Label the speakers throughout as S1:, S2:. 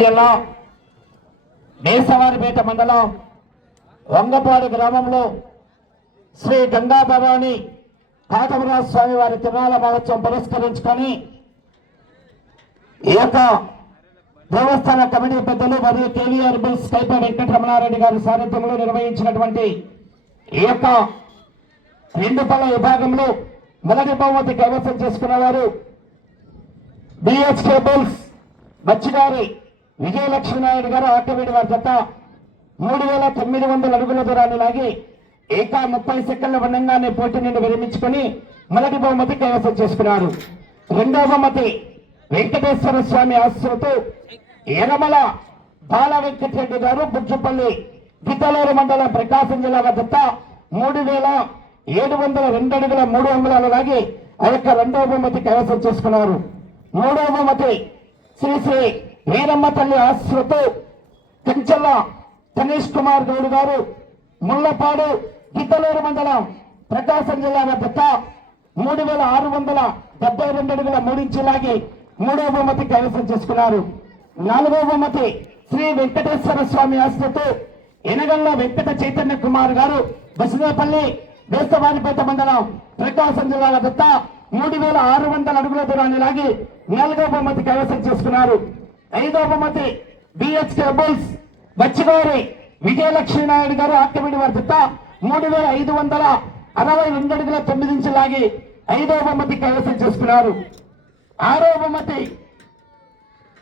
S1: జిల్లా మేసవారిపేట మండలం వంగపాడు గ్రామంలో శ్రీ గంగా భవాని కాటమరాజ స్వామి వారి తిరునాళ మహోత్సవం పురస్కరించుకొని ఈ యొక్క దేవస్థాన కమిటీ పెద్దలు మరియు కేవీఆర్ బిల్స్ కైప వెంకటరమణారెడ్డి గారి సారథ్యంలో నిర్వహించినటువంటి ఈ యొక్క రెండు పళ్ళ విభాగంలో మొదటి బహుమతి కైవసం చేసుకున్న వారు బిహెచ్ బచ్చిగారి విజయలక్ష్మి నాయుడు గారు ఆకవేడి వారి జత మూడు వేల తొమ్మిది వందల అడుగుల దూరాన్ని లాగి ఏకా ముప్పై సెకండ్ల వనంగానే పోటీ నుండి విరమించుకొని మొదటి బహుమతి కైవసం చేసుకున్నారు. రెండవ బహుమతి వెంకటేశ్వర స్వామి ఆశ్రతో ఎరమల బాల వెంకటరెడ్డి గారు బుజ్జుపల్లి గిద్దలూరు మండలం ప్రకాశం జిల్లా వద్ద మూడు వేల ఏడు వందల రెండు అడుగుల మూడు అంగుళాలు లాగి ఆ యొక్క రెండవ బహుమతి కైవసం చేసుకున్నారు. మూడవ బహుమతి శ్రీ శ్రీ వీరమ్మ తల్లి ఆశ్రతో కంచెల్ల గణేష్ కుమార్ గౌడ్ గారు ముళ్ళపాడు గిద్దలూరు మండలం ప్రకాశం జిల్లా వద్ద మూడు వేల ఆరు వందల డెబ్బై రెండు అడుగుల మూడించి లాగి మూడవ బహుమతి కైవసం చేసుకున్నారు. నాలుగవ బహుమతి శ్రీ వెంకటేశ్వర స్వామి ఆశ్రతో ఎనగల్ల వెంకట చైతన్య కుమార్ గారు బసుదేపల్లి దేశవాణిపేట మండలం ప్రకాశం జిల్లా వద్ద మూడు వేల ఆరు వందల అడుగుల దూరాన్ని లాగి నాలుగవ బహుమతి కైవసం చేసుకున్నారు. ఐదో బహుమతి బిహెచ్కే బుల్స్ బచ్చిగారి విజయలక్ష్మీ నాయుడు గారు ఆక్యమిడి వారి మూడు వేల ఐదు వందల అరవై రెండు అడుగుల తొమ్మిది నుంచి లాగి ఐదో బహుమతి కైవసం చేసుకున్నారు. ఆరో బహుమతి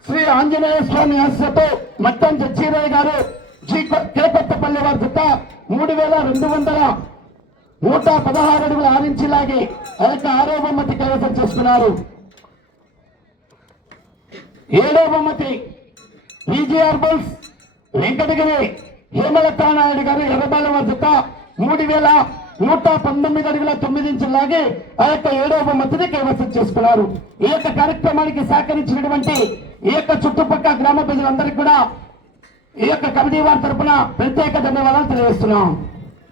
S1: శ్రీ ఆంజనేయ స్వామి ఆశతో మట్టం జచ్చీరయ్య గారు జీ కేకొత్తపల్లి వారి మూడు వేల రెండు వందల నూట పదహారు అడుగుల ఆరించి లాగి ఆ యొక్క ఆరో బహుమతి కైవసం చేసుకున్నారు. ఏడో బహుమతి పీజీఆర్ బుల్స్ వెంకటగిరి హేమలతా నాయుడు గారు ఎర్రబాల వద్ద మూడు వేల నూట పంతొమ్మిది అడుగుల తొమ్మిది ఇంచులు లాగి ఆ యొక్క ఏడవ బహుమతిని కైవసం చేసుకున్నారు. ఈ యొక్క కార్యక్రమానికి సహకరించినటువంటి ఈ యొక్క చుట్టుపక్కల గ్రామ ప్రజలందరికీ కూడా ఈ యొక్క కమిటీ వారి తరపున ప్రత్యేక ధన్యవాదాలు తెలియజేస్తున్నాం.